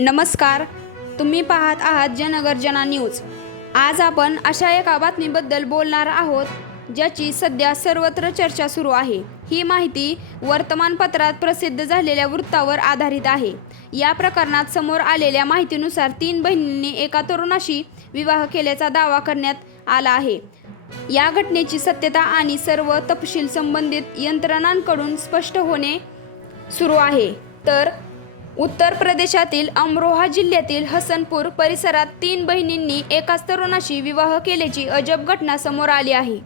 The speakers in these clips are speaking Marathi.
नमस्कार, तुम्ही पाहत आहात जनगर्जना न्यूज। आज आपण अशा एका बातमीबद्दल बोलणार आहोत ज्याची सध्या सर्वत्र चर्चा सुरू आहे। ही माहिती वर्तमानपत्रात प्रसिद्ध झालेल्या वृत्तावर आधारित आहे। या प्रकरणात समोर आलेल्या माहितीनुसार 3 बहिणींनी एका तरुणाशी विवाह केल्याचा दावा करण्यात आला आहे। या घटनेची सत्यता आणि सर्व तपशील संबंधित यंत्रणांकडून स्पष्ट होणे सुरू आहे। तर उत्तर प्रदेशातील अमरोहा जिल्ह्यातील हसनपूर परिसरात 3 बहिणींनी एकाच तरुणाशी विवाह केल्याची अजब घटना समोर आली आहे।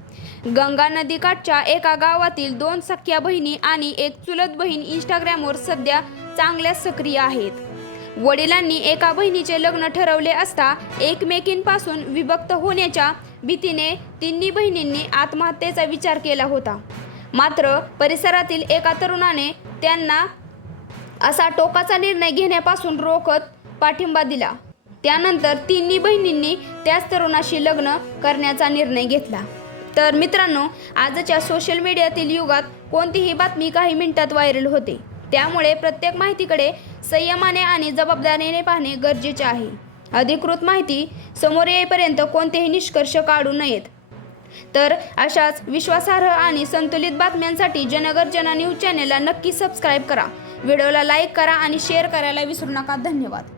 गंगा नदीकाठच्या एका गावातील 2 सख्या बहिणी आणि एक चुलत बहीण इंस्टाग्रामवर सध्या चांगल्याच सक्रिय आहेत। वडिलांनी एका बहिणीचे लग्न ठरवले असता एकमेकींपासून विभक्त होण्याच्या भीतीने तिन्ही बहिणींनी आत्महत्येचा विचार केला होता। मात्र परिसरातील एका तरुणाने त्यांना असा टोकाचा निर्णय घेण्यापासून रोखत पाठिंबा दिला। त्यानंतर तिन्ही बहिणींनी त्याच तरुणाशी लग्न करण्याचा निर्णय घेतला। तर मित्रांनो, आजच्या सोशल मीडियातील युगात कोणतीही बातमी काही मिनिटात व्हायरल होते। त्यामुळे प्रत्येक माहितीकडे संयमाने आणि जबाबदारीने पाहणे गरजेचे आहे। अधिकृत माहिती समोर येईपर्यंत कोणतेही निष्कर्ष काढू नयेत। तर अशाच विश्वासार्ह आणि संतुलित बातम्यांसाठी जनगर्जना न्यूज चॅनलला नक्की सबस्क्राईब करा। व्हिडिओला लाईक करा आणि शेअर करायला विसरू नका। धन्यवाद।